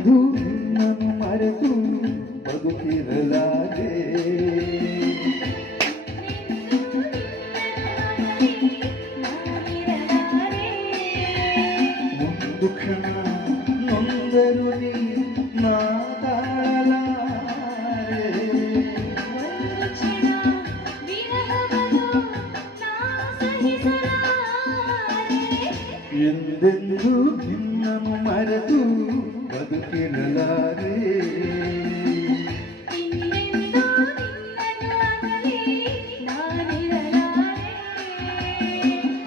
ಎಂದೆಂದೂ ನಿನ್ನನ್ನು ಮರೆತು ಬದುಕಿರಲಾರೆ. ಒಂದು ಕ್ಷಣ ನೊಂದರು ನೀ ಮಾತಾಡಲಾರೆ. ಎಂದೆಂದೂ ನಿನ್ನನ್ನು ಮರೆತು ಬದುಕಿರಲಾರೆ.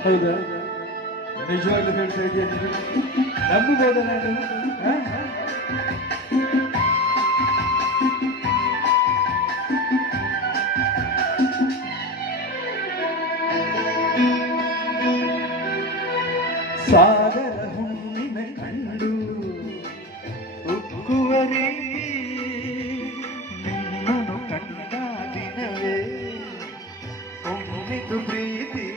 ಹೌದಾ? ನಿಜವಾಗ್ಲೂ ಹೇಳ್ತಾ ಇದೆಯಾ? ನಂಬಬಹುದ ನಾನು? ಸಾಗರ ಹುಣ್ಣಿಮೆ ಕಂಡು ಉಕ್ಕುವರಿ ನಿನ್ನನ್ನು ಕಂಡ ದಿನವೇ ಒಮ್ಮಿತು ಪ್ರೀತಿ.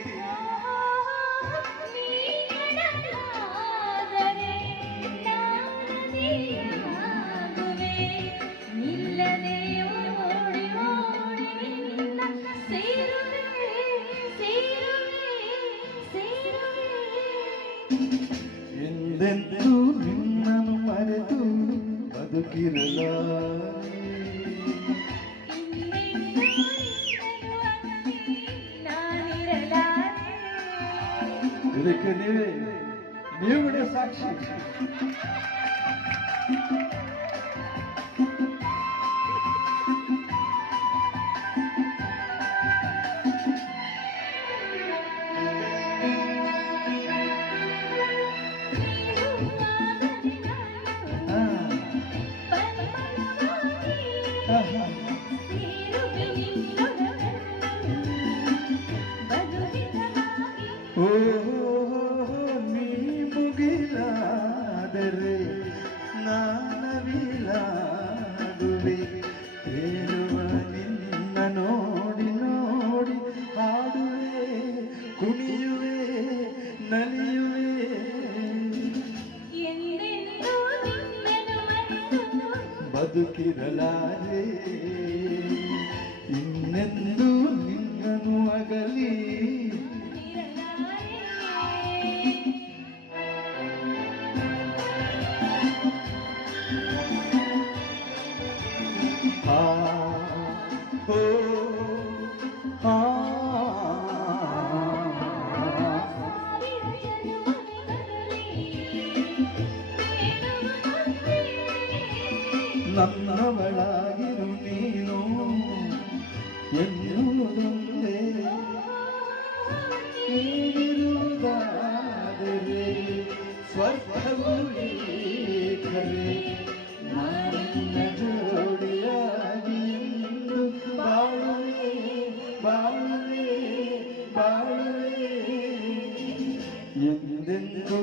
ಎಂದೆಂದೂ ನಿನ್ನನ್ನು ಮರೆತು ಬದುಕಿರಲಾರೆ. ಇದಕ್ಕೆ ನೀವುಗಳೇ ಸಾಕ್ಷಿ. ಓ ನೀ ಮುಗಿಲಾದರೆ ನಾನವಿಲಾಗುವೆ. ಹೇಳುವ ನಿನ್ನ ನೋಡಿ ನೋಡಿ ಹಾಡುವೆ, ಕುಣಿಯುವೆ, ನಲಿಯುವೆ. ಬದುಕಿರಲಾರೆ ಇನ್ನೆಂದೂ ನಿನ್ನನ್ನು ಅಗಲಿ. ನನ್ನವಳಾಗಿರು ನೀನು ಎನ್ನುವುದೊಂದೇ. ನೀನಿರುವುದಾದರೆ ಸ್ವರ್ಗವು ಏಕವೇ. ನಾನಿನ್ನ ಜೋಡಿಯಾಗಿ ಎಂದು ಬಾಳುವೆ ಬಾಳುವೆ ಬಾಳುವೆ. ಎಂದೆಂದೂ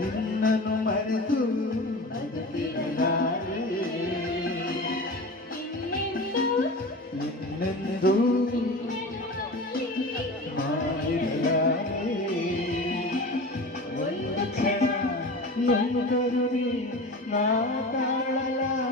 ನಿನ್ನನ್ನು ಮರೆತು ಬದುಕಿರಲಾರೆ. ಇನ್ನೆಂದೂ ಮಾಡಿರಲಾರೆ. ಒಂದು ಕ್ಷಣ ನೊಂದರು ನೀ ಮಾತಾಡಲಾರೆ.